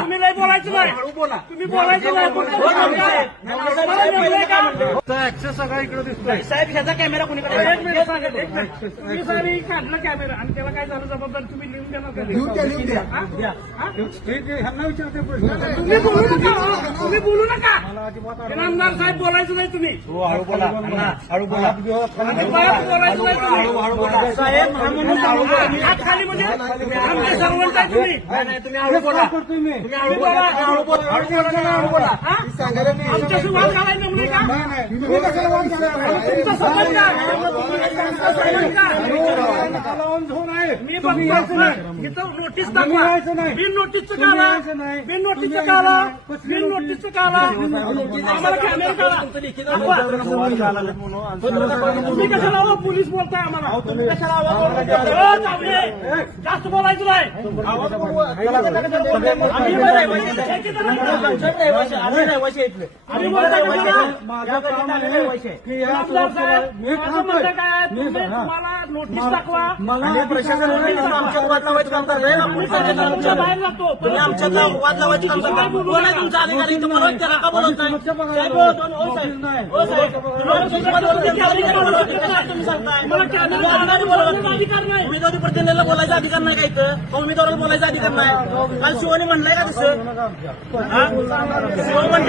तुम्ही लय बोलायचं नाही. तुम्ही बोलायचं नाही. ऍक्सेस सगळा इकडे दिसतोय. साहेब ह्याचा कॅमेरा कोणीकडे एक मिनिट सांगा. तुम्ही सारी काढलं कॅमेरा आणि त्याला काय झालं जबाबदारी तुम्ही लिहून देणार का? ह्यांना विचारते प्रश्न. तुम्ही बोलू नका. तुम्ही बोलू नका. इनामदार साहेब बोलायचं नाही तुम्ही. हळू बोला हळू बोला अजिबात बोलायचं नाही तुम्ही. साहेब हात खाली म्हणजे आमचे सर्वंट आहे तुम्ही. तुम्ही हळू बोला करतोय मी. तुम्ही हळू बोला हळू बोला हळू बोला हा? आमच्याशी वाद घालायला जमले का? तुम्ही कशाला वाद घालायला? तुमचा संबंध काय? तुमचा संबंध काय? झोन आहे. मी तुम्ही बघतो यायचं नाही. इथं नोटीस तुम्ही दाखवा. यायचं नाही. बिन नोटीसचं तुम्ही काला. यायचं नाही. बिन नोटीसचं तुम्ही काला. यायचं नाही. बिन नोटीसचं काला. आम्हाला कॅमेरा काढा. दाखवा. तुम्ही कशाला आवाज पोलीस बोलताय आम्हाला? तुम्ही कशाला आवाज हो, चावले. जास्त बोलायचं नाही. आम्ही रहिवाशी इथले आम्ही बोलताय कशाला? माझं काम आहे की या इनामदार साहेब, मी माझं थांबतोय. म्हणणं काय? तुम्ही तुम्हाला नोटीस दाखवा. मला प्रशासन आमच्या वाद लावायचं काम करताय. आम्ही तुमच्या बाहेर लागतो. तुम्ही आमच्यात वाद लावायचं काम करताय. कोण आहे तुमचा अधिकारी? इथं बोलवत त्याला का बोलवत नाही? साहेब, हो साहेब. हो साहेब. तुम्ही सांगताय. मला कॅमेरा काढण्याचा अधिकार नाही. उमेदवारी प्रतिनिधीला बोलायचा अधिकार नाही का इथं? उमेदवाराला बोलायचा अधिकार नाही. काल शिवानी म्हणलंय का तसं? शिव म्हणलं